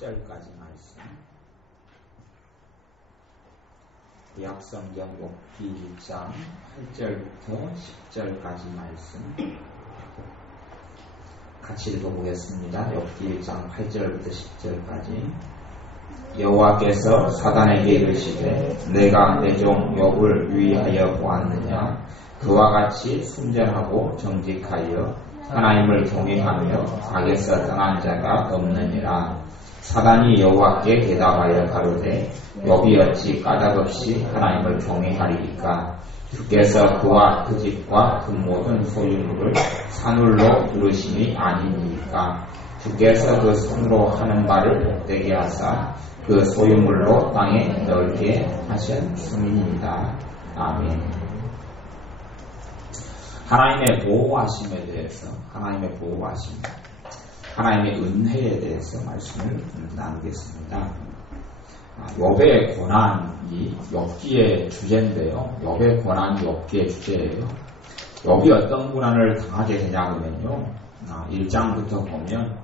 10절까지 말씀. 구약성경 욥기 1장 8절부터 10절까지 말씀 같이 읽어보겠습니다. 욥기 1장 8절부터 10절까지. 여호와께서 사단에게 이르시되 내가 내 종 욥을 위하여 보았느냐. 그와 같이 순전하고 정직하여 하나님을 경외하며 악에서 떠난 자가 없느니라. 사단이 여호와께 대답하여 가로되 욥이 어찌 까닭없이 하나님을 경외하리이까. 주께서 그와 그 집과 그 모든 소유물을 산울로 두르심이 아니니까. 주께서 그 손으로 하는 바를 복되게 하사 그 소유물로 땅에 넓게 하셨음이니이다. 아멘. 하나님의 보호하심에 대해서, 하나님의 보호하심, 하나님의 은혜에 대해서 말씀을 나누겠습니다. 욥의 고난이 욥기의 주제인데요. 욥의 고난이 욥기의 주제예요. 욥이 어떤 고난을 당하게 되냐면요. 1장부터 보면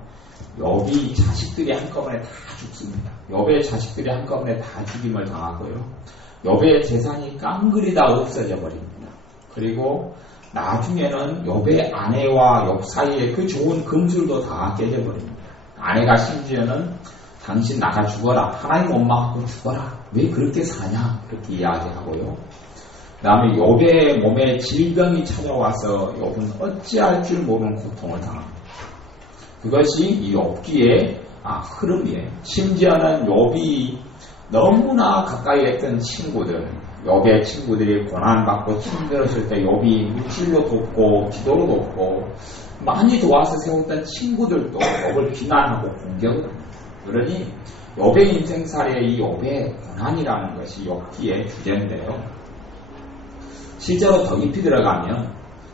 욥이 자식들이 한꺼번에 다 죽습니다. 욥의 자식들이 한꺼번에 다 죽임을 당하고요. 욥의 재산이 깡그리 다 없어져 버립니다. 그리고 나중에는 욥의 아내와 욥 사이에 그 좋은 금술도 다 깨져버립니다. 아내가 심지어는 당신 나가 죽어라. 하나님 원망하고 죽어라. 왜 그렇게 사냐? 그렇게 이야기하고요. 그 다음에 욥의 몸에 질병이 찾아와서 욥은 어찌할 줄 모르는 고통을 당합니다. 그것이 이 욥기의 흐름이에요. 심지어는 욥이 너무나 가까이 했던 친구들, 욥의 친구들이 고난받고 힘들었을 때 욥이 물질로 돕고 기도로 돕고 많이 도와서 세웠던 친구들도 욥을 비난하고 공격을 합니다. 그러니 욥의 인생살이에 이 욥의 고난이라는 것이 욥기의 주제인데요. 실제로 더 깊이 들어가면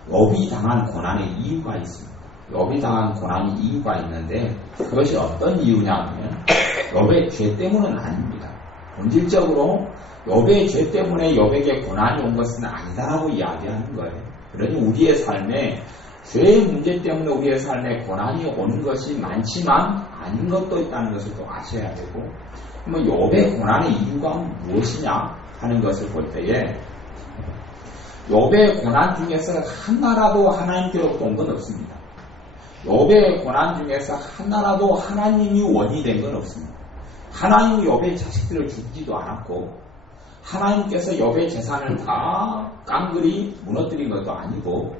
욥이 당한 고난의 이유가 있습니다. 욥이 당한 고난의 이유가 있는데 그것이 어떤 이유냐면 욥의 죄 때문은 아닙니다. 본질적으로 욥의 죄 때문에 욥에게 고난이 온 것은 아니다라고 이야기하는 거예요. 그러니 우리의 삶에 죄의 문제 때문에 우리의 삶에 고난이 오는 것이 많지만 아닌 것도 있다는 것을 또 아셔야 되고, 그러면 욥의 고난의 이유가 무엇이냐 하는 것을 볼 때에 욥의 고난 중에서 하나라도 하나님께로부터 온 건 없습니다. 욥의 고난 중에서 하나라도 하나님이 원인이 된 건 없습니다. 하나님이 욥의 자식들을 죽이지도 않았고 하나님께서 욥의 재산을 다 깡그리 무너뜨린 것도 아니고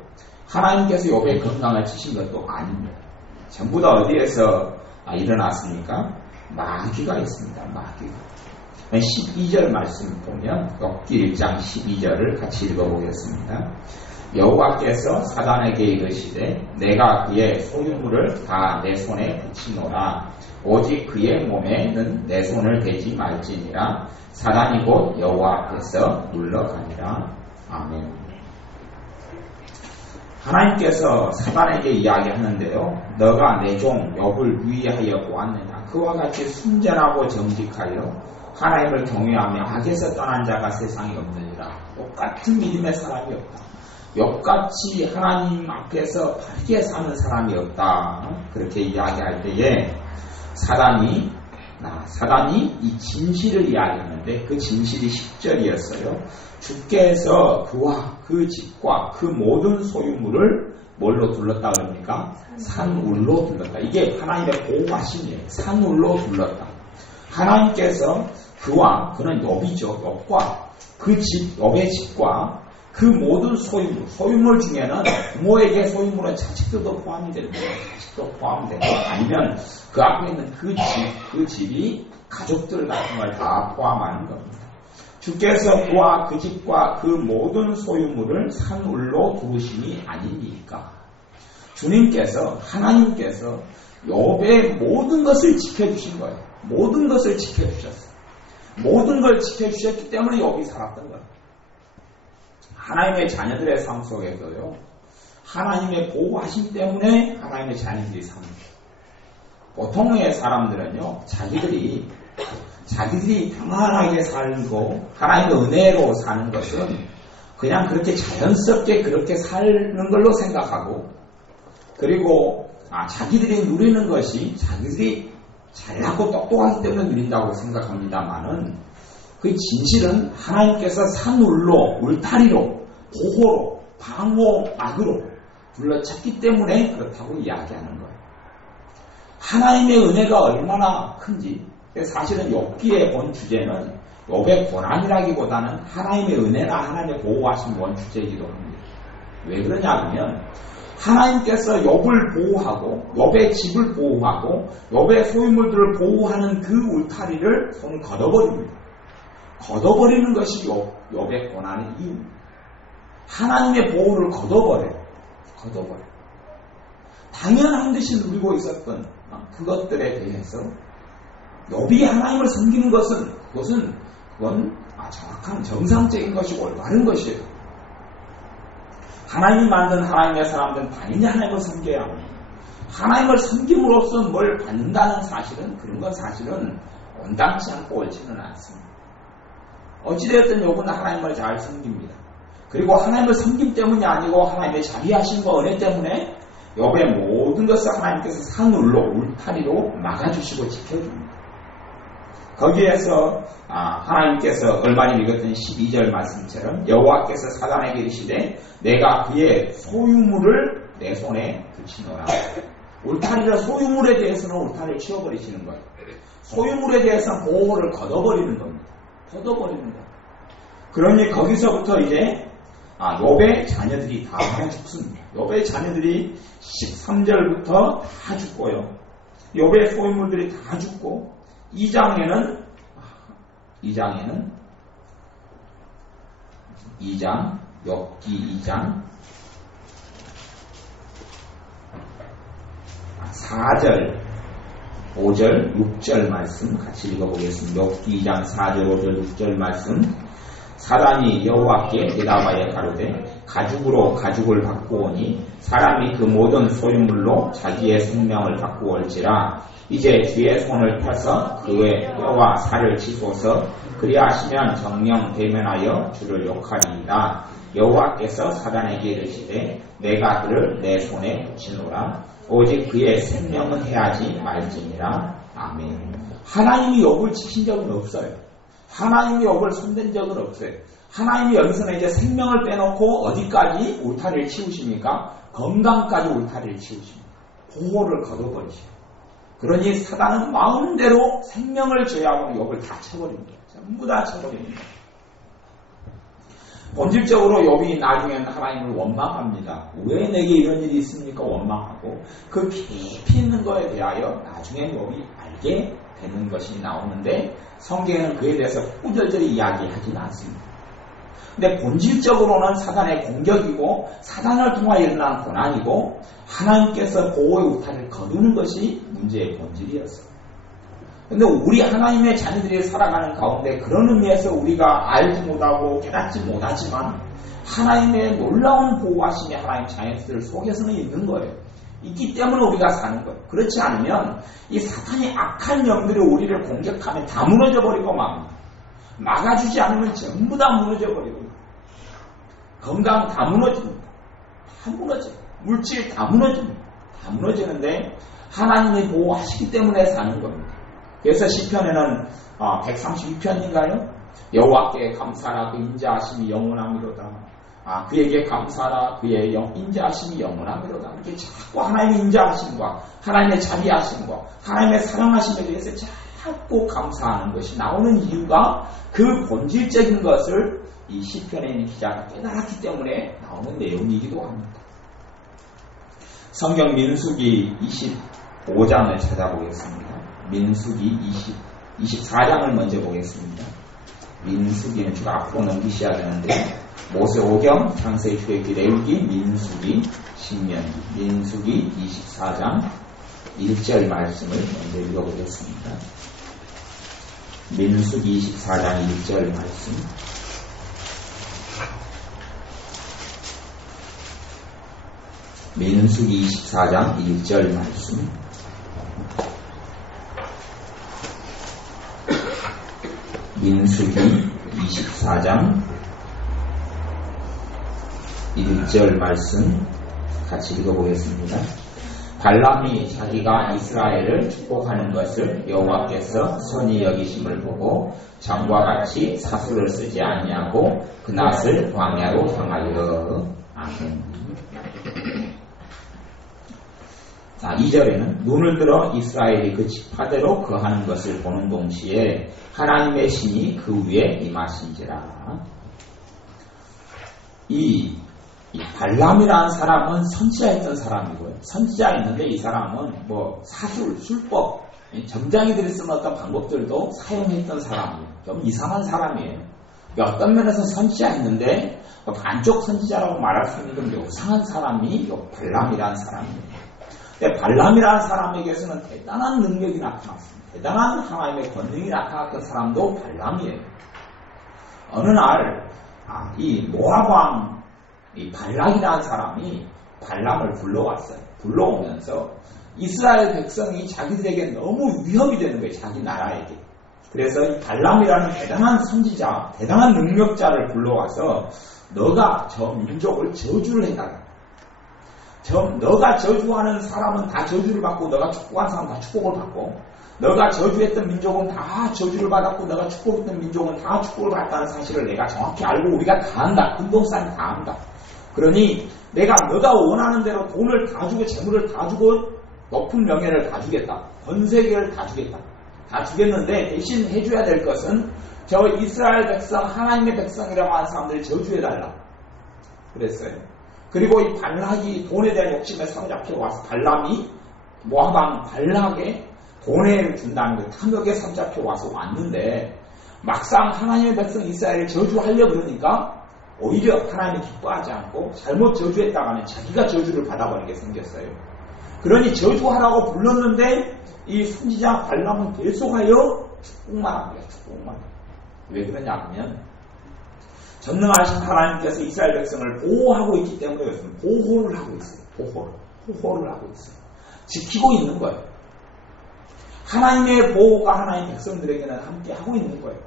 하나님께서 욥의 건강을 치신 것도 아닙니다. 전부 다 어디에서 일어났습니까? 마귀가 있습니다. 마귀가. 12절 말씀 보면 욥기 1장 12절을 같이 읽어보겠습니다. 여호와께서 사단에게 이르시되 내가 그의 소유물을 다 내 손에 붙이노라. 오직 그의 몸에는 내 손을 대지 말지니라. 사단이 곧 여호와 앞에서 물러가니라. 아멘. 하나님께서 사단에게 이야기하는데요. 너가 내 종 욥을 위하여 보았느냐. 그와 같이 순전하고 정직하여 하나님을 경외하며 악에서 떠난 자가 세상에 없느니라. 똑같은 믿음의 사람이 없다. 욥같이 하나님 앞에서 바르게 사는 사람이 없다. 그렇게 이야기할 때에 사단이 이 진실을 이야기하는데 그 진실이 10절이었어요. 주께서 그와 그 집과 그 모든 소유물을 뭘로 둘렀다 그럽니까? 산울로 둘렀다. 이게 하나님의 보호하심이에요. 산울로 둘렀다. 하나님께서 그는 욥이죠. 욥과 그 집, 욥의 집과 그 모든 소유물 중에는 부모에게 소유물은 자식들도 포함이 됩니다. 자식도 포함이 됩니다. 아니면 그 앞에 있는 그 집이 가족들 같은 걸 다 포함하는 겁니다. 주께서 그와 그 집과 그 모든 소유물을 산울로 두르심이 아니니까. 주님께서, 하나님께서 욥의 모든 것을 지켜주신 거예요. 모든 것을 지켜주셨어요. 모든 걸 지켜주셨기 때문에 욥이 살았던 거예요. 하나님의 자녀들의 삶 속에서요. 하나님의 보호하심 때문에 하나님의 자녀들이 사는 거예요. 보통의 사람들은요. 자기들이 평안하게 살고 하나님의 은혜로 사는 것은 그냥 그렇게 자연스럽게 그렇게 사는 걸로 생각하고, 그리고 자기들이 누리는 것이 자기들이 잘나고 똑똑하기 때문에 누린다고 생각합니다만은 그 진실은 하나님께서 산울로, 울타리로, 보호로, 방어, 막으로 불러쳤기 때문에 그렇다고 이야기하는 거예요. 하나님의 은혜가 얼마나 큰지, 사실은 욥기에 본 주제는 욥의 고난이라기보다는 하나님의 은혜나 하나님의 보호하신 원주제이기도 합니다. 왜 그러냐면 하나님께서 욥을 보호하고 욥의 집을 보호하고 욥의 소유물들을 보호하는 그 울타리를 손을 걷어버립니다. 걷어버리는 것이 욥의 고난의 이유입니다. 하나님의 보호를 걷어버려요. 당연한 듯이 누리고 있었던 그것들에 대해서 욥이 하나님을 섬기는 그건 정확한 정상적인 것이고 올바른 것이에요. 하나님이 만든 하나님의 사람들은 당연히 하나님을 섬겨야 합니다. 하나님을 섬김으로써 뭘 받는다는 사실은 그런 건 사실은 온당치 않고 옳지는 않습니다. 어찌되었든 욥은 하나님을 잘 섬깁니다. 그리고 하나님을 섬김 때문이 아니고 하나님의 자비하심과 은혜 때문에 욥의 모든 것을 하나님께서 산울로 울타리로 막아주시고 지켜줍니다. 거기에서 하나님께서 얼마 전에 읽었던 12절 말씀처럼 여호와께서 사단에게 이르시되 내가 그의 소유물을 내 손에 붙이노라. 울타리를 소유물에 대해서는 울타리를 치워버리시는 거예요. 소유물에 대해서는 보호를 걷어버리는 겁니다. 그러니 거기서부터 이제 욥의 자녀들이 다 죽습니다. 욥의 자녀들이 13절부터 다 죽고요. 욥의 소유물들이 다 죽고 2장 욥기 2장 4절 5절 6절 말씀 같이 읽어보겠습니다. 욥기 2장 4절 5절 6절 말씀. 사단이 여호와께 대답하여 가로되 가죽으로 가죽을 바꾸오니 사람이 그 모든 소유물로 자기의 생명을 바꾸올지라. 이제 주의 손을 펴서 그의 뼈와 살을 치소서. 그리하시면 정령 대면하여 주를 욕하리이다. 여호와께서 사단에게 이르시되 내가 그를 내 손에 붙이노라. 오직 그의 생명은 해하지 말지니라. 아멘. 하나님이 욥을 치신 적은 없어요. 하나님이 욥을 손댄 적은 없어요. 하나님이 여기서는 이제 생명을 빼놓고 어디까지 울타리를 치우십니까? 건강까지 울타리를 치우십니다. 보호를 걷어버리시고. 그러니 사단은 마음대로 생명을 제외하고 욥을 다 쳐버립니다. 전부 다 쳐버립니다. 본질적으로 욥이 나중에는 하나님을 원망합니다. 왜 내게 이런 일이 있습니까? 원망하고 그 깊이 있는 거에 대하여 나중에 욥이 알게 되는 것이 나오는데 성경에는 그에 대해서 꾸절절히 이야기하지는 않습니다. 근데 본질적으로는 사단의 공격이고 사단을 통하여 일어난 고난이고 하나님께서 보호의 울타리를 거두는 것이 문제의 본질이었어요. 근데 우리 하나님의 자녀들이 살아가는 가운데 그런 의미에서 우리가 알지 못하고 깨닫지 못하지만 하나님의 놀라운 보호하심이 하나님 자녀들 속에서는 있는 거예요. 있기 때문에 우리가 사는 거예요. 그렇지 않으면 이 사탄이 악한 영들이 우리를 공격하면 다 무너져 버리고 맙니다. 막아주지 않으면 전부 다 무너져 버리고 건강 다 무너집니다. 다 무너져요. 물질 다 무너집니다. 다 무너지는데 하나님이 보호하시기 때문에 사는 겁니다. 그래서 시편에는 132편인가요? 여호와께 감사하라 그 인자하심이 영원하미로다. 그에게 감사하라 그의 인자하심이 영원하미로다. 이렇게 자꾸 하나님의 인자하심과 하나님의 자비하심과 하나님의 사랑하심에 대해서 자꾸 감사하는 것이 나오는 이유가 그 본질적인 것을 이 시편에 있는 기자가 깨달았기 때문에 나오는 내용이기도 합니다. 성경 민수기 25장을 찾아보겠습니다. 민수기 24장을 먼저 보겠습니다. 민수기는 주가 앞으로 넘기셔야 되는데 모세오경, 창세기, 출애굽기, 레위기, 민수기, 신명기, 민수기 24장 1절 말씀을 먼저 읽어보겠습니다. 민수기 24장 1절 말씀. 민수기 24장 1절 말씀. 민수기 24장 1절 말씀 같이 읽어보겠습니다. 발람이 자기가 이스라엘을 축복하는 것을 여호와께서 선히 여기심을 보고 전과 같이 사수를 쓰지 아니하고 그 낫을 광야로 향하여. 아멘. 자, 2절에는 눈을 들어 이스라엘이 그 지파대로 그하는 것을 보는 동시에 하나님의 신이 그 위에 임하신지라. 이 발람이라는 사람은 선지자였던 사람이고요. 선지자였는데 이 사람은 뭐 사술, 술법, 점장이들이 쓰는 어떤 방법들도 사용했던 사람이에요. 좀 이상한 사람이에요. 어떤 면에서 선지자였는데 반쪽 선지자라고 말할 수 있는 좀 요상한 사람이 발람이라는 사람이에요. 근데 발람이라는 사람에게서는 대단한 능력이 나타났습니다. 대단한 하나님의 권능이 나타났던 사람도 발람이에요. 어느 날 이 모압 왕 이 발락이라는 사람이 발람을 불러왔어요. 불러오면서 이스라엘 백성이 자기들에게 너무 위협이 되는 거예요. 자기 나라에게. 그래서 이 발람이라는 대단한 선지자, 대단한 능력자를 불러와서 너가 저 민족을 저주를 해달라. 너가 저주하는 사람은 다 저주를 받고 너가 축복한 사람은 다 축복을 받고 너가 저주했던 민족은 다 저주를 받았고 너가 축복했던 민족은 다 축복을 받았다는 사실을 내가 정확히 알고 우리가 다 안다. 근동산이 다 안다. 그러니 내가 너가 원하는 대로 돈을 다 주고 재물을 다 주고 높은 명예를 다 주겠다. 전 세계를 다 주겠다. 다 주겠는데 대신 해줘야 될 것은 저 이스라엘 백성, 하나님의 백성이라고 하는 사람들을 저주해달라. 그랬어요. 그리고 이 발락이 돈에 대한 욕심에 사로잡혀 와서 발람이 모압 왕 발락에 돈을 준다는 그 탐욕에 사로잡혀 와서 왔는데 막상 하나님의 백성 이스라엘을 저주하려고 그러니까 오히려 하나님이 기뻐하지 않고 잘못 저주했다가는 자기가 저주를 받아버리게 생겼어요. 그러니 저주하라고 불렀는데 이 선지자 발람은 계속하여 축복만 합니다. 축복만. 왜 그러냐 하면 전능하신 하나님께서 이스라엘 백성을 보호하고 있기 때문에 그렇습니다. 보호를 하고 있어요. 보호를 하고 있어요. 지키고 있는 거예요. 하나님의 보호가 하나님 백성들에게는 함께 하고 있는 거예요.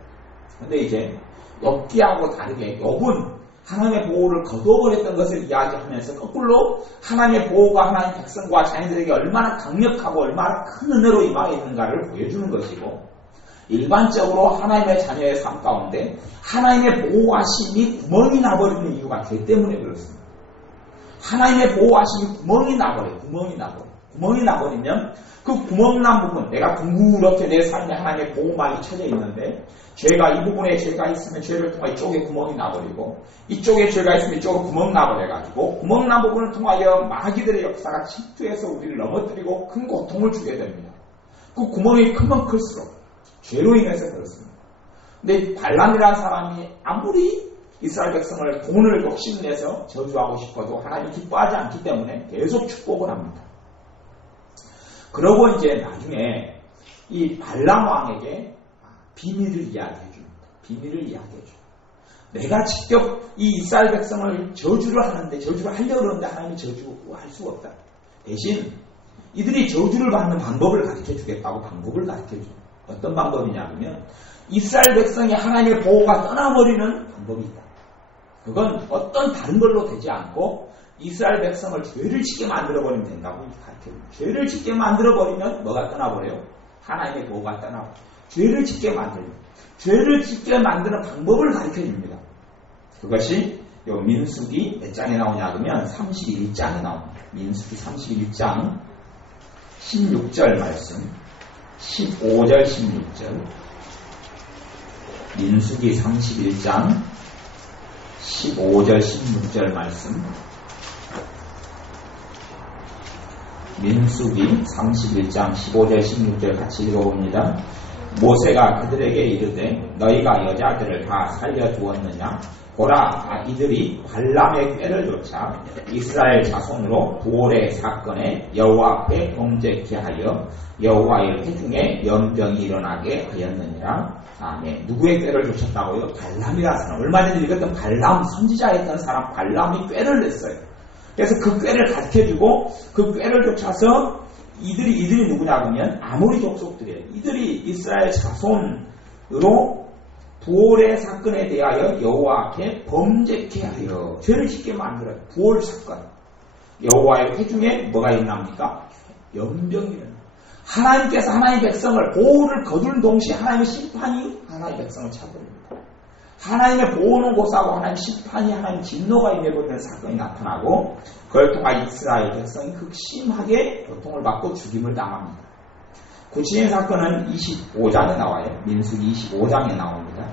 근데 이제 욥기하고 다르게 욥은 하나님의 보호를 거둬버렸던 것을 이야기하면서 거꾸로 하나님의 보호가 하나님 백성과 자녀들에게 얼마나 강력하고 얼마나 큰 은혜로 임하고 있는가를 보여주는 것이고 일반적으로 하나님의 자녀의 삶 가운데 하나님의 보호하심이 구멍이 나버리는 이유가 죄 때문에 그렇습니다. 하나님의 보호하심이 구멍이 나버리면 그 구멍난 부분, 내가 둥그렇게 내 삶에 하나님의 보호막이 쳐져 있는데 죄가 이 부분에 죄가 있으면 죄를 통해 이쪽에 구멍이 나버리고 이쪽에 죄가 있으면 이쪽에 구멍 나버려가지고 구멍난 부분을 통하여 마귀들의 역사가 침투해서 우리를 넘어뜨리고 큰 고통을 주게 됩니다. 그 구멍이 크면 클수록 죄로 인해서 그렇습니다. 근데 발람이라는 사람이 아무리 이스라엘 백성을 돈을 욕심내서 저주하고 싶어도 하나님이 기뻐하지 않기 때문에 계속 축복을 합니다. 그러고 이제 나중에 이 발람 왕에게 비밀을 이야기해 줍니다. 비밀을 이야기해 줍니다. 내가 직접 이 이스라엘 백성을 저주를 하는데 저주를 하려고 그러는데 하나님이 저주할 수가 없다. 대신 이들이 저주를 받는 방법을 가르쳐 주겠다고 방법을 가르쳐 줍니다. 어떤 방법이냐면 이스라엘 백성이 하나님의 보호가 떠나버리는 방법이 있다. 그건 어떤 다른 걸로 되지 않고 이스라엘 백성을 죄를 짓게 만들어버리면 된다고 가르쳐줍니다. 죄를 짓게 만들어버리면 뭐가 떠나버려요? 하나님의 보호가 떠나버려요. 죄를 짓게 만드는 방법을 가르쳐줍니다. 그것이 요 민수기 몇 장에 나오냐 그러면 31장에 나옵니다. 민수기 31장 16절 말씀 15절 16절 민수기 31장 15절 16절 말씀 민수기 31장 15절 16절 같이 읽어봅니다. 모세가 그들에게 이르되 너희가 여자들을 다 살려두었느냐? 보라 이들이 발람의 꾀를 좇아 이스라엘 자손으로 부올의 사건에 여호와 앞에 범죄케 하여 여호와의 회중에 연병이 일어나게 하였느니라. 아멘. 누구의 꾀를 좇았다고요? 발람이라는 사람. 얼마 전에 읽었던 발람 선지자였던 사람 발람이 꾀를 냈어요. 그래서 그 꾀를 가르쳐주고 그 꾀를 좇아서 이들이 누구냐 그러면 아모리 족속들이에요. 이들이 이스라엘 자손으로 부올의 사건에 대하여 여호와 앞에 범죄케 하여 죄를 짓게 만들어요. 부올 사건. 여호와의 회중에 뭐가 일어납니까? 연병이라는 하나님께서 하나님의 백성을 보호를 거두는 동시에 하나님의 심판이 하나님의 백성을 차버립니다. 하나님의 보호는 고사하고 하나님의 심판이 하나님의 진노가 임해버리는 사건이 나타나고 그걸 통해 이스라엘 백성이 극심하게 고통을 받고 죽임을 당합니다. 구체적인 사건은 25장에 나와요. 민수기 25장에 나옵니다.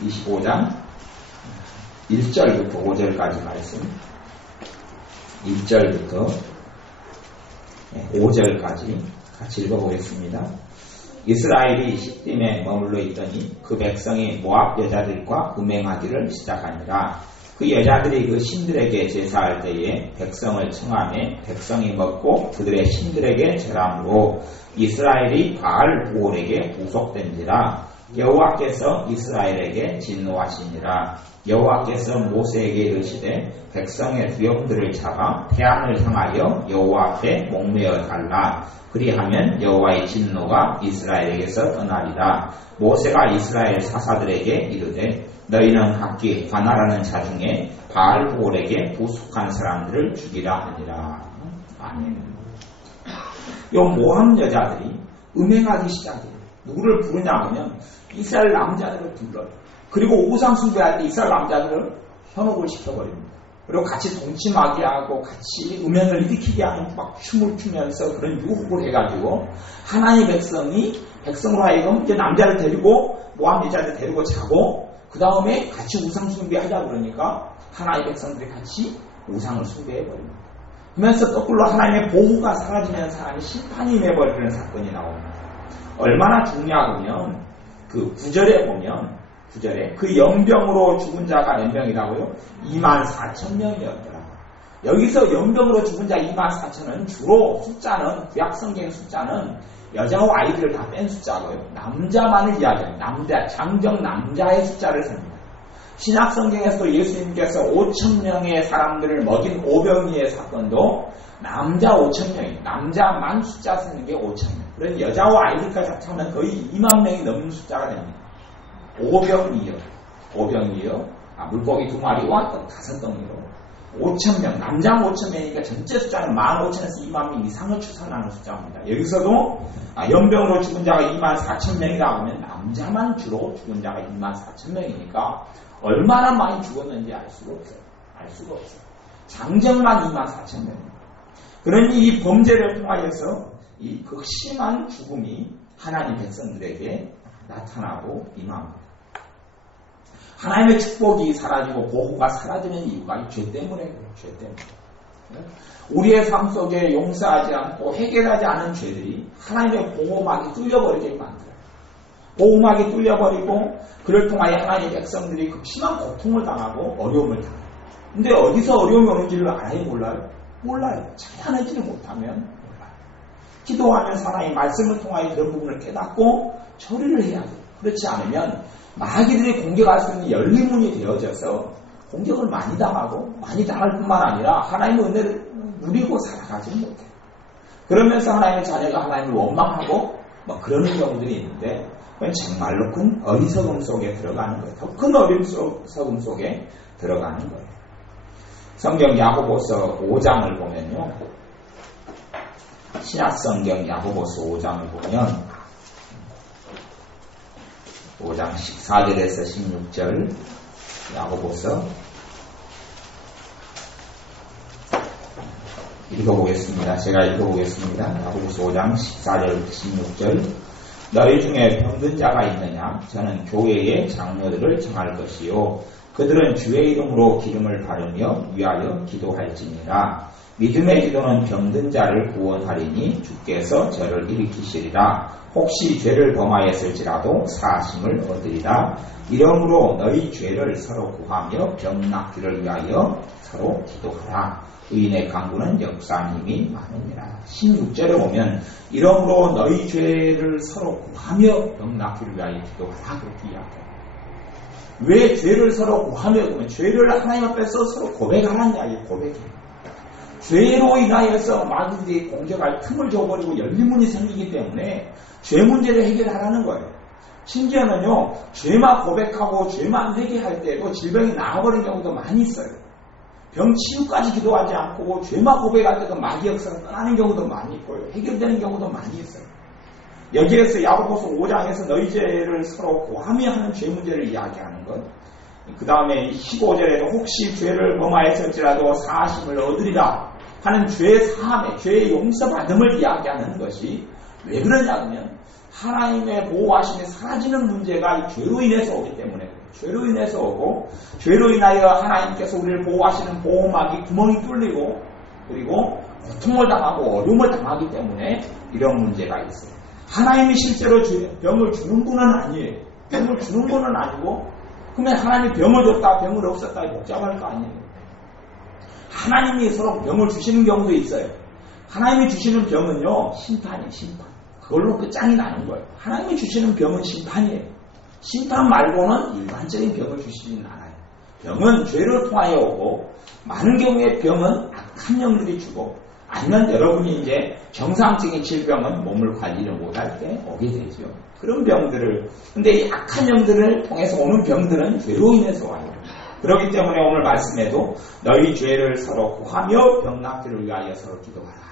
25장 1절부터 5절까지 말씀 1절부터 5절까지 같이 읽어보겠습니다. 이스라엘이 시딤에 머물러 있더니 그 백성이 모압 여자들과 음행하기를 시작하니라. 그 여자들이 그 신들에게 제사할 때에 백성을 청하매 백성이 먹고 그들의 신들에게 절함으로 이스라엘이 바알 보올에게 구속된지라. 여호와께서 이스라엘에게 진노하시니라. 여호와께서 모세에게 이르시되 백성의 두영들을 잡아 태안을 향하여 여호와 앞에 목매어 달라. 그리하면 여호와의 진노가 이스라엘에게서 떠나리라. 모세가 이스라엘 사사들에게 이르되 너희는 각기 관할하는 자 중에 바알 보올에게 부속한 사람들을 죽이라 하니라. 아멘. 요 모함 여자들이 음행하기 시작해요. 누구를 부르냐 하면 이스라엘 남자들을 불러요. 그리고 우상 숭배할 때 이스라엘 남자들을 현혹을 시켜버립니다. 그리고 같이 동침하게 하고 같이 음행을 일으키게 하는 막 춤을 추면서 그런 유혹을 해가지고 하나님의 백성으로 하여금 이제 남자를 데리고 모함 여자를 데리고 자고 그 다음에 같이 우상 숭배하자 그러니까 하나님의 백성들이 같이 우상을 숭배해버립니다. 그러면서 거꾸로 하나님의 보호가 사라지면서 하나님의 심판이 임해버리는 사건이 나옵니다. 얼마나 중요하냐면 그 9절에 보면 9절에 그 연병으로 죽은 자가 몇 명이라고요? 24,000명이었더라. 여기서 연병으로 죽은 자 24,000은 주로 숫자는 구약성경 숫자는 여자와 아이들을 다 뺀 숫자고요. 남자만을 이야기합니다. 남자, 장정 남자의 숫자를 셉니다. 신약성경에서도 예수님께서 5,000명의 사람들을 먹인 오병이의 사건도 남자 5,000명이 남자만 숫자 쓰는 게 5,000명. 그래서 여자와 아이들까지 합하면 거의 2만 명이 넘는 숫자가 됩니다. 오병이요. 물고기 2마리와 5덩이로 5,000명, 남자 5,000명이니까 전체 숫자는 15,000에서 2만 명 이상을 추산하는 숫자입니다. 여기서도 연병으로 죽은 자가 24,000명이라고 하면 남자만 주로 죽은 자가 24,000명이니까 얼마나 많이 죽었는지 알 수가 없어요. 장정만 24,000명입니다. 그러니 이 범죄를 통하여서 이 극심한 죽음이 하나님 백성들에게 나타나고 임합니다. 하나님의 축복이 사라지고 보호가 사라지는 이유가 이 죄 때문에 그래요. 죄 때문에. 우리의 삶 속에 용서하지 않고 해결하지 않은 죄들이 하나님의 보호막이 뚫려버리게 만들어요. 보호막이 뚫려버리고 그를 통하여 하나님의 백성들이 극심한 고통을 당하고 어려움을 당해요. 근데 어디서 어려움이 오는지를 알아요? 몰라요. 찾아내지를 못하면 몰라요. 기도하면서 하나님의 말씀을 통하여 그런 부분을 깨닫고 처리를 해야 돼요. 그렇지 않으면 마귀들이 공격할 수 있는 열리문이 되어져서 공격을 많이 당하고 많이 당할 뿐만 아니라 하나님의 은혜를 누리고 살아가지 못해요. 그러면서 하나님의 자녀가 하나님을 원망하고 그러는 경우들이 있는데 그건 정말로 큰 어리석음 속에 들어가는 거예요. 더 큰 어리석음 속에 들어가는 거예요. 성경 야고보서 5장을 보면요. 신약성경 야고보서 5장을 보면 5장 14절에서 16절 야고보서 읽어보겠습니다. 제가 읽어보겠습니다. 야고보서 5장 14절부터 16절 너희 중에 병든 자가 있느냐? 저는 교회의 장로들을 정할 것이요 그들은 주의 이름으로 기름을 바르며 위하여 기도할지니라. 믿음의 기도는 병든 자를 구원하리니 주께서 저를 일으키시리라. 혹시 죄를 범하였을지라도 사하심을 얻으리라. 이러므로 너희 죄를 서로 구하며 병 낫기를 위하여 서로 기도하라. 의인의 강구는 역사한 힘이 많으니라. 16절에 보면 이러므로 너희 죄를 서로 구하며 병 낫기를 위하여 기도하라. 그렇게 이야기합니다. 왜 죄를 서로 구하며 그러면 죄를 하나님 앞에서 서로 고백하는 이야기예요. 고백해요. 죄로 인하여서 마귀들이 공격할 틈을 줘버리고 열리문이 생기기 때문에 죄 문제를 해결하라는 거예요. 심지어는요, 죄만 고백하고 죄만 회개할 때도 질병이 나아버린 경우도 많이 있어요. 병 치유까지 기도하지 않고 죄만 고백할 때도 마귀 역사가 떠나는 경우도 많이 있고요. 해결되는 경우도 많이 있어요. 여기에서 야고보서 5장에서 너희 죄를 서로 고하며 하는 죄 문제를 이야기하는 것. 그 다음에 15절에도 혹시 죄를 범하였을지라도 사하심을 얻으리라 하는 죄 사함에 죄의 용서받음을 이야기하는 것이 왜 그러냐면 하나님의 보호하심이 사라지는 문제가 이 죄로 인해서 오기 때문에 죄로 인해서 오고 죄로 인하여 하나님께서 우리를 보호하시는 보호막이 구멍이 뚫리고 그리고 고통을 당하고 어려움을 당하기 때문에 이런 문제가 있어요. 하나님이 실제로 병을 주는 분은 아니에요. 병을 주는 분은 아니고 그러면 하나님이 병을 줬다 병을 없었다 복잡할 거 아니에요. 하나님이 서로 병을 주시는 경우도 있어요. 하나님이 주시는 병은요 심판이에요. 심판. 그걸로 끝장이 나는 거예요. 하나님이 주시는 병은 심판이에요. 심판 말고는 일반적인 병을 주시지는 않아요. 병은 죄를 통하여 오고 많은 경우에 병은 악한 영들이 주고 아니면 여러분이 이제 정상적인 질병은 몸을 관리를 못할 때 오게 되죠. 그런 병들을 근데 이 악한 영들을 통해서 오는 병들은 죄로 인해서 와요. 그렇기 때문에 오늘 말씀에도 너희 죄를 서로 고하며 병 낫기를 위하여 서로 기도하라.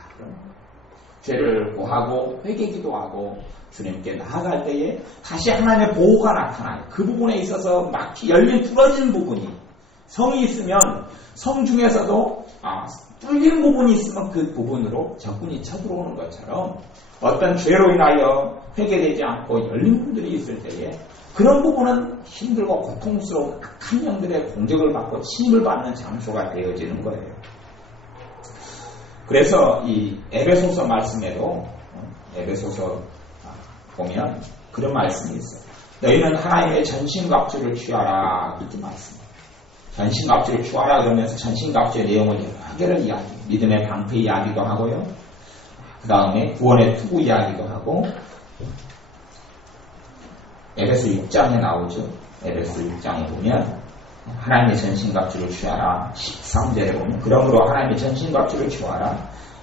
죄를 고하고 회개기도하고 주님께 나아갈 때에 다시 하나님의 보호가 나타나요. 그 부분에 있어서 막히 열린 뚫어진 부분이 성이 있으면 성 중에서도 뚫린 부분이 있으면 그 부분으로 적군이 쳐들어오는 것처럼 어떤 죄로 인하여 회개되지 않고 열린 부분들이 있을 때에 그런 부분은 힘들고 고통스러운 악한 영들의 공격을 받고 침입을 받는 장소가 되어지는 거예요. 그래서 이 에베소서 말씀에도 에베소서 보면 그런 말씀이 있어요. 너희는 하나님의 전신갑주를 취하라 이렇게 말씀해요. 전신갑주를 취하라 그러면서 전신갑주의 내용을 여러 개를 이야기해요. 믿음의 방패 이야기도 하고요. 그 다음에 구원의 투구 이야기도 하고 에베소 6장에 나오죠. 에베소 6장에 보면 하나님의 전신갑주를 취하라. 13절에 보면 그러므로 하나님의 전신갑주를 취하라.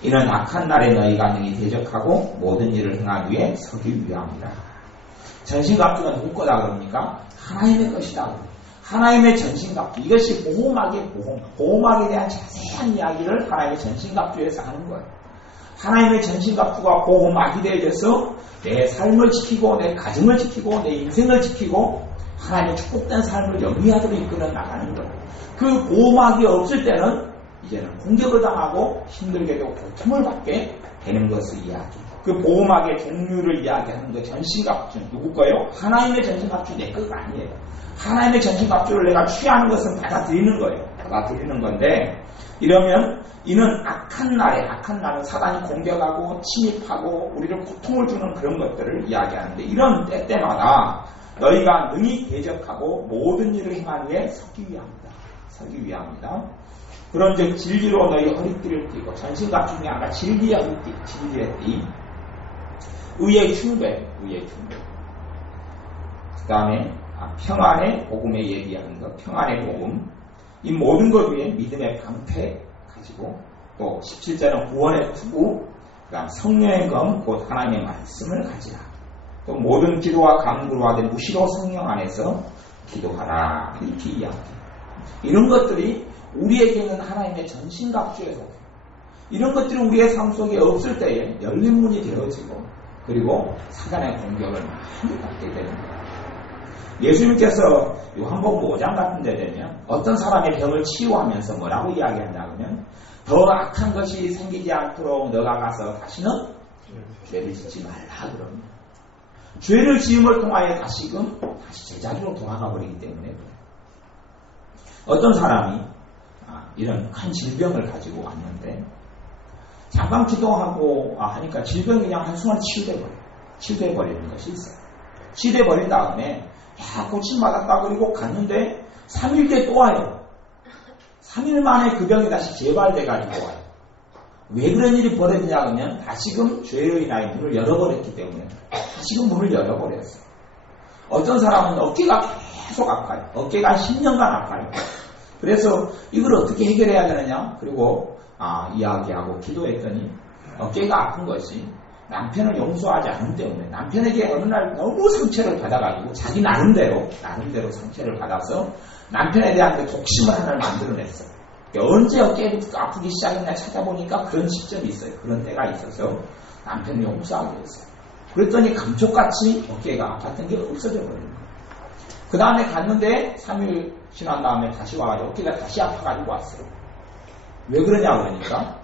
이는 악한 날에 너희가 능히 대적하고 모든 일을 행하기 위해 서기 위함이라. 전신갑주가 누구 거다 그럽니까? 하나님의 것이다. 하나님의 전신갑주. 이것이 보호막의 보호막에 대한 자세한 이야기를 하나님의 전신갑주에서 하는 거예요. 하나님의 전신갑주가 보호막이 되어져서 내 삶을 지키고 내 가정을 지키고 내 인생을 지키고 하나님의 축복된 삶을 영위하도록 이끌어 나가는 거예요. 그 보호막이 없을 때는 이제는 공격을 당하고 힘들게 되고 고통을 받게 되는 것을 이야기해요. 그 보호막의 종류를 이야기하는 거 전신갑주 누구 거예요? 하나님의 전신갑주 내 거가 아니에요. 하나님의 전신갑주를 내가 취하는 것은 받아들이는 거예요. 받아들이는 건데 이러면 이는 악한 날은 사단이 공격하고 침입하고 우리를 고통을 주는 그런 것들을 이야기하는데 이런 때마다 너희가 능히 대적하고 모든 일을 행하는 위해 서기 위함이다. 그런즉 진리로 너희 허리띠를 띠고 전신갑주 중에 하나 진리의 허리띠, 진리의 띠, 의의 충배. 그 다음에 평안의 복음에 얘기하는 것, 평안의 복음. 이 모든 것 위에 믿음의 방패 가지고 또 17절은 구원의 투구, 그 다음 성령의 검, 곧 하나님의 말씀을 가지라. 또 모든 기도와 간구로 하되 무시로 성령 안에서 기도하라. 이렇게 이야기해요. 이런 것들이 우리에게는 하나님의 전신갑주에서 이런 것들이 우리의 삶 속에 없을 때에 열린 문이 되어지고 그리고 사단의 공격을 많이 받게 되는 거예요. 예수님께서 요한복음 5장 같은 데 되면 어떤 사람의 병을 치유하면서 뭐라고 이야기한다 그러면 더 악한 것이 생기지 않도록 너가 가서 다시는 죄를 짓지 말라 그럽니다. 죄를 지음을 통하여 다시 제자리로 돌아가 버리기 때문에 그래요. 어떤 사람이 이런 큰 질병을 가지고 왔는데 잠깐 기도하고 하니까 질병이 그냥 한순간 치유돼 버리는 것이 있어요. 치유돼 버린 다음에 고침받았다 그리고 갔는데 3일 뒤에 또 와요. 3일 만에 그 병이 다시 재발돼 가지고 와요. 왜 그런 일이 벌어지냐 하면 다시금 죄로 인하여 문을 열어버렸기 때문에 다시금 문을 열어버렸어요. 어떤 사람은 어깨가 계속 아파요. 어깨가 10년간 아파요. 그래서 이걸 어떻게 해결해야 되느냐 그리고 이야기하고 기도했더니 어깨가 아픈 것이 남편을 용서하지 않은 때문에 남편에게 어느 날 너무 상처를 받아가지고 자기 나름대로 상처를 받아서 남편에 대한 그 독심을 하나를 만들어냈어요. 언제 어깨부터 아프기 시작했나 찾아보니까 그런 시점이 있어요. 그런 때가 있어서 남편이 용서하게 됐어요. 그랬더니 감쪽같이 어깨가 아팠던 게 없어져 버린 거예요. 그 다음에 갔는데 3일 지난 다음에 다시 와가지고 어깨가 다시 아파가지고 왔어요. 왜 그러냐 그러니까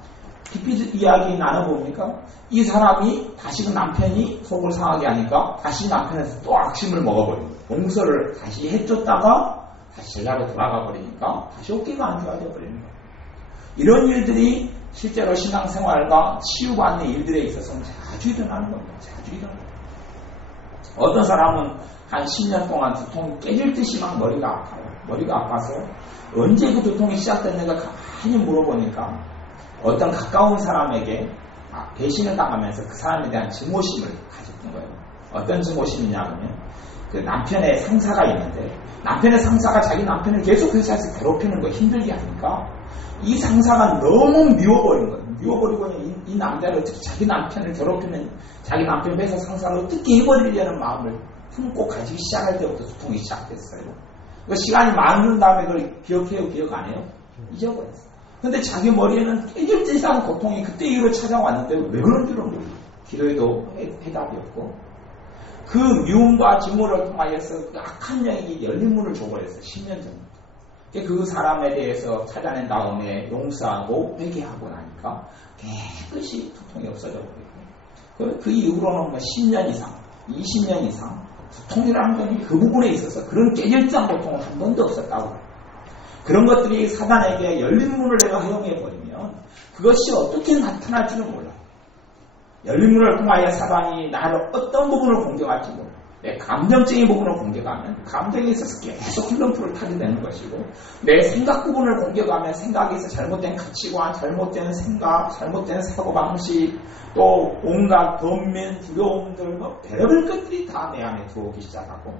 깊이 이야기 나눠보니까 이 사람이 다시금 남편이 속을 상하게 하니까 다시 남편에서 또 악심을 먹어버린 거예요. 용서를 다시 해줬다가 다시 제자로 돌아가 버리니까 다시 어깨가 안 좋아져 버리는 거예요. 이런 일들이 실제로 신앙생활과 치유받는 일들에 있어서는 자주 일어나는 겁니다. 자주 일어나는 거예요. 어떤 사람은 한 10년 동안 두통이 깨질 듯이 막 머리가 아파요. 머리가 아파서 언제 그 두통이 시작됐는가 가만히 물어보니까 어떤 가까운 사람에게 배신을 당하면서 그 사람에 대한 증오심을 가졌던 거예요. 어떤 증오심이냐면 그 남편의 상사가 있는데 남편의 상사가 자기 남편을 계속 회사에서 괴롭히는 거 힘들게 하니까 이 상사가 너무 미워버린 거예요. 미워버리고 이 남자를 어떻게 자기 남편을 괴롭히는 자기 남편 회사 상사를 어떻게 해버리려는 마음을 품고 가지기 시작할 때부터 두통이 시작됐어요. 그 시간이 많이 흐른 다음에 그걸 기억해요? 기억 안 해요? 잊어버렸어요. 근데 자기 머리에는 깨질 듯한 고통이 그때 이후로 찾아왔는데 왜 그런 줄은 모르고 기도에도 해답이 없고 그 미움과 증오를 통하여서 그 악한 영이 열린 문을 줘버렸어요. 10년 전부터. 그 사람에 대해서 찾아낸 다음에 용서하고 회개하고 나니까 깨끗이 두통이 없어져 버리고 그 이후로는 뭐 10년 이상 20년 이상 두통이라는 것이 그 부분에 있어서 그런 깨질듯한 고통은 한 번도 없었다고 해요. 그런 것들이 사단에게 열린 문을 내가 허용해버리면 그것이 어떻게 나타날지는 몰라요. 열린 문을 통하여 사단이 나를 어떤 부분을 공격할지 몰라요. 내 감정적인 부분을 공격하면 감정에 있어서 계속 흘럼풀을 타게 되는 것이고 내 생각 부분을 공격하면 생각에 있어 잘못된 가치관, 잘못된 생각, 잘못된 사고방식 또 온갖 번민, 두려움들 별의별 것들이 다 내 안에 들어오기 시작하고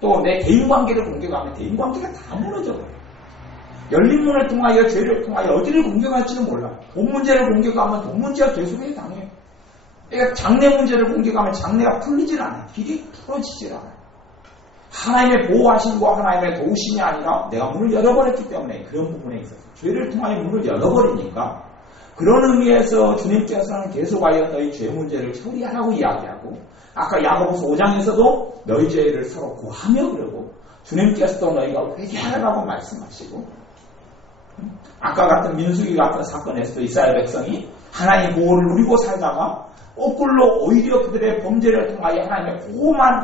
또 내 대인관계를 공격하면 대인관계가 다 무너져버려요. 열린 문을 통하여 죄를 통하여 어디를 공격할지는 몰라요. 돈 문제를 공격하면 돈 문제가 계속해 당해요. 그러니까 장래 문제를 공격하면 장래가 풀리질 않아요. 길이 풀어지질 않아요. 하나님의 보호하심과 하나님의 도우심이 아니라 내가 문을 열어버렸기 때문에 그런 부분에 있어서 죄를 통하여 문을 열어버리니까 그런 의미에서 주님께서는 계속하여 너희 죄 문제를 처리하라고 이야기하고 아까 야고보서 5장에서도 너희 죄를 서로 고하며 그러고 주님께서도 너희가 회개하라고 말씀하시고 아까 같은 민수기 같은 사건에서도 이스라엘 백성이 하나님의 보호를 누리고 살다가 거꾸로 오히려 그들의 범죄를 통하여 하나님의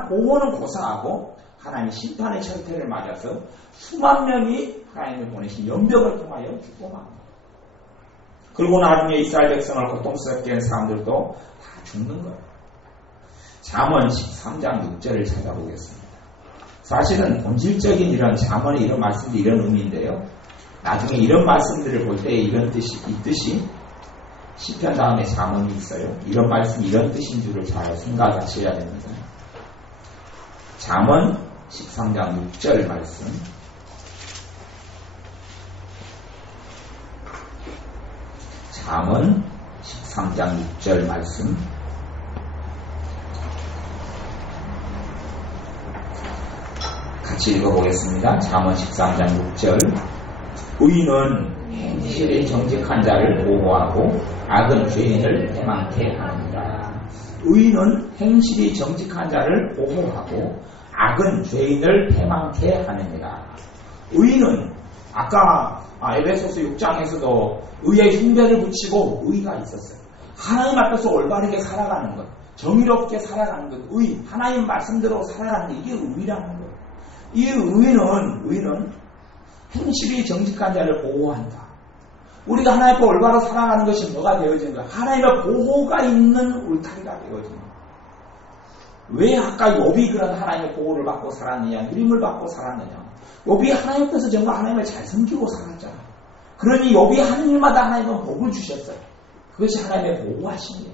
보호는 고사하고 하나님의 심판의 절대를 맞아서 수만 명이 하나님을 보내신 연병을 통하여 죽어갑니다. 그리고 나중에 이스라엘 백성을 고통스럽게 한 사람들도 다 죽는 거예요. 잠언 13장 6절을 찾아보겠습니다. 사실은 본질적인 이런 잠언의 이런 말씀도 이런 의미인데요. 나중에 이런 말씀들을 볼 때 이런 뜻이 있듯이 시편 다음에 잠언이 있어요. 이런 말씀이 이런 뜻인 줄을 잘 생각하셔야 됩니다. 잠언 13장 6절 말씀. 잠언 13장 6절 말씀. 같이 읽어보겠습니다. 잠언 13장 6절. 의인은 행실이 정직한 자를 보호하고 악은 죄인을 패망케 합니다. 의인은 행실이 정직한 자를 보호하고 악은 죄인을 패망케 하느니라. 의인은 아까 에베소서 6장에서도 의의 흉배를 붙이고 의가 있었어요. 하나님 앞에서 올바르게 살아가는 것, 정의롭게 살아가는 것, 의, 하나님 말씀대로 살아가는 것, 이게 의라는 거예요. 이 의는 행실이 정직한 자를 보호한다. 우리가 하나님 앞에 올바로 살아가는 것이 뭐가 되어지는 거야? 하나님의 보호가 있는 울타리가 되어지는 거야. 왜 아까 욥이 그런 하나님의 보호를 받고 살았느냐, 누림을 받고 살았느냐? 욥이 하나님 앞에서 정말 하나님을 잘 섬기고 살았잖아. 그러니 욥이 하는 일마다 하나님은 복을 주셨어요. 그것이 하나님의 보호하심이에요.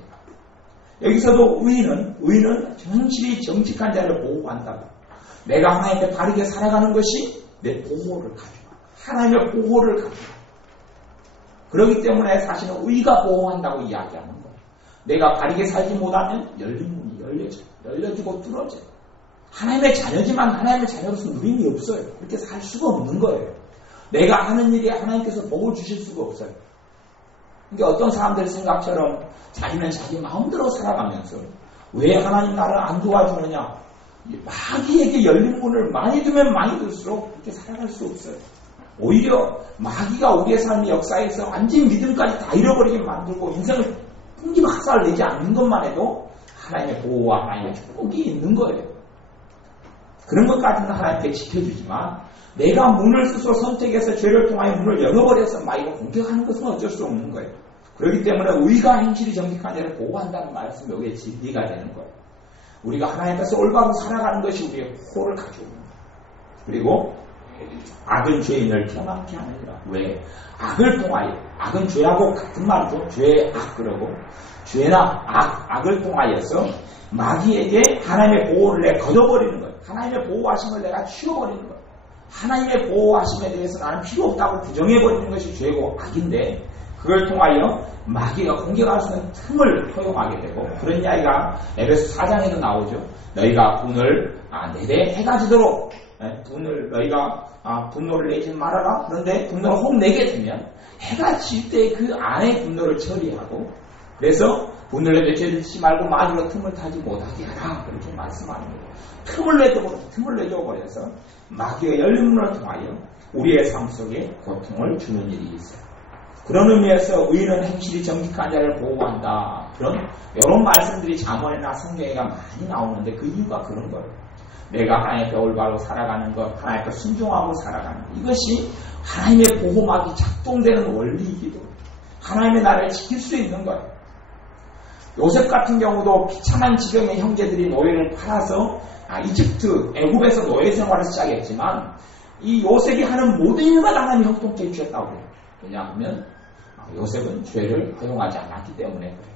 여기서도 의인은 행실이 정직한 자를 보호한다고. 내가 하나님 앞에 바르게 살아가는 것이 내 보호를 가져와. 하나님의 보호를 가져와. 그렇기 때문에 사실은 의가 보호한다고 이야기하는 거예요. 내가 바르게 살지 못하면 열린 문이 열려지고 뚫어져요. 하나님의 자녀지만 하나님의 자녀로서 누림이 없어요. 그렇게 살 수가 없는 거예요. 내가 하는 일이 하나님께서 복을 주실 수가 없어요. 그러니까 어떤 사람들 생각처럼 자기는 자기 마음대로 살아가면서 왜 하나님 나를 안 도와주느냐? 마귀에게 열린 문을 많이 두면 많이 둘수록 그렇게 살아갈 수 없어요. 오히려 마귀가 우리의 삶의 역사에서 완전 믿음까지 다 잃어버리게 만들고 인생을 풍기박살 내지 않는 것만 해도 하나님의 보호와 하나님의 축복이 있는 거예요. 그런 것까지는 하나님께 지켜주지만 내가 문을 스스로 선택해서 죄를 통하여 문을 열어버려서 마귀가 공격하는 것은 어쩔 수 없는 거예요. 그렇기 때문에 의가 행실이 정직한 자를 보호한다는 말씀이 여기에 진리가 되는 거예요. 우리가 하나님께서 올바로 살아가는 것이 우리의 호를 가져옵니다. 그리고 악은 죄인을 편하게 하느니라. 왜? 악을 통하여, 악은 죄하고 같은 말이죠. 죄의 악 그러고 죄나 악을 통하여서 마귀에게 하나님의 보호를 내가 걷어버리는 거예요. 하나님의 보호하심을 내가 치워버리는 거예요. 하나님의 보호하심에 대해서 나는 필요 없다고 부정해버리는 것이 죄고 악인데 그걸 통하여 마귀가 공격할 수 있는 틈을 허용하게 되고 그런 이야기가 에베소 4장에도 나오죠. 너희가 분을 내대 해가 지도록 너희가 분노를 내지 말아라. 그런데 분노를 혹 내게 되면 해가 질 때 그 안에 분노를 처리하고 그래서 분노를 내되 죄를 짓지 말고 마귀로 틈을 타지 못하게 하라. 그렇게 말씀하는 거예요. 틈을 내줘버려서 마귀가 열린 문을 통하여 우리의 삶 속에 고통을 주는 일이 있어요. 그런 의미에서 의인은 행실이 정직한 자를 보호한다. 이런 말씀들이 잠언이나 성경에가 많이 나오는데 그 이유가 그런 거예요. 내가 하나님께 올바로 살아가는 것, 하나님께 순종하고 살아가는 것. 이것이 하나님의 보호막이 작동되는 원리이기도 하나님의 나라를 지킬 수 있는 거예요. 요셉 같은 경우도 비참한 지경의 형제들이 노예를 팔아서 이집트, 애굽에서 노예 생활을 시작했지만 이 요셉이 하는 모든 일마다 하나님이 형통케 해주셨다고 해요. 왜냐하면 요셉은 죄를 허용하지 않았기 때문에 그래요.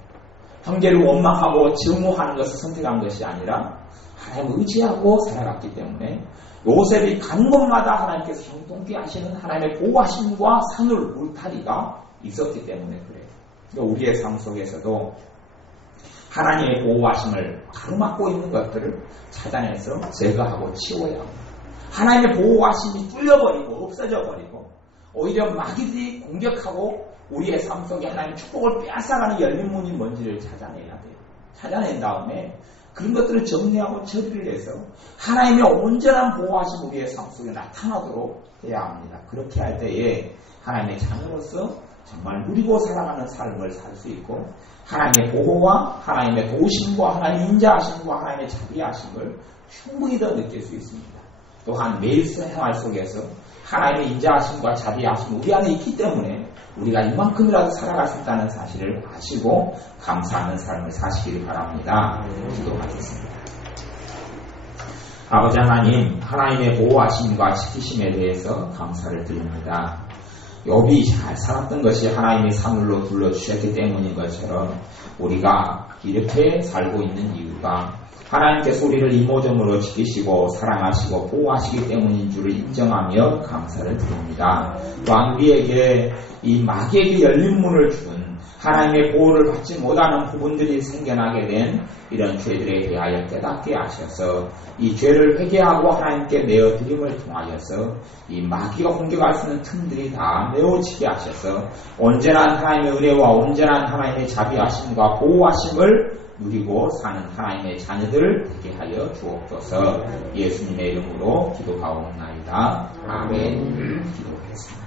형제를 원망하고 증오하는 것을 선택한 것이 아니라 하나님을 의지하고 살아갔기 때문에 요셉이 가는 곳마다 하나님께서 형통케 하시는 하나님의 보호하심과 산울 울타리가 있었기 때문에 그래요. 그러니까 우리의 삶 속에서도 하나님의 보호하심을 가로막고 있는 것들을 찾아내서 제거하고 치워야 합니다. 하나님의 보호하심이 뚫려버리고 없어져버리고 오히려 마귀들이 공격하고 우리의 삶 속에 하나님의 축복을 빼앗아가는 열린 문이 뭔지를 찾아내야 돼요. 찾아낸 다음에 그런 것들을 정리하고 처리를 해서 하나님의 온전한 보호하심 우리의 삶 속에 나타나도록 해야 합니다. 그렇게 할 때에 하나님의 자녀로서 정말 누리고 살아가는 삶을 살 수 있고 하나님의 보호와 하나님의 도우심과 하나님의 인자하심과 하나님의 자비하심을 충분히 더 느낄 수 있습니다. 또한 매일 생활 속에서 하나님의 인자하심과 자비하심이 우리 안에 있기 때문에 우리가 이만큼이라도 살아갈 수 있다는 사실을 아시고 감사하는 삶을 사시기를 바랍니다. 기도하겠습니다. 아버지 하나님, 하나님의 보호하심과 지키심에 대해서 감사를 드립니다. 욥이 잘 살았던 것이 하나님의 사물로 둘러주셨기 때문인 것처럼 우리가 이렇게 살고 있는 이유가 하나님께서 우리를 이모저모로 지키시고 사랑하시고 보호하시기 때문인 줄을 인정하며 감사를 드립니다. 또한 우리에게 이 마귀에게 열린 문을 준 하나님의 보호를 받지 못하는 부분들이 생겨나게 된 이런 죄들에 대하여 깨닫게 하셔서 이 죄를 회개하고 하나님께 내어드림을 통하여서 이 마귀가 공격할 수 있는 틈들이 다 메워지게 하셔서 온전한 하나님의 은혜와 온전한 하나님의 자비하심과 보호하심을 누리고 사는 하나님의 자녀들 되게 하여 주옵소서. 예수님의 이름으로 기도하옵나이다. 아멘. 기도하겠습니다.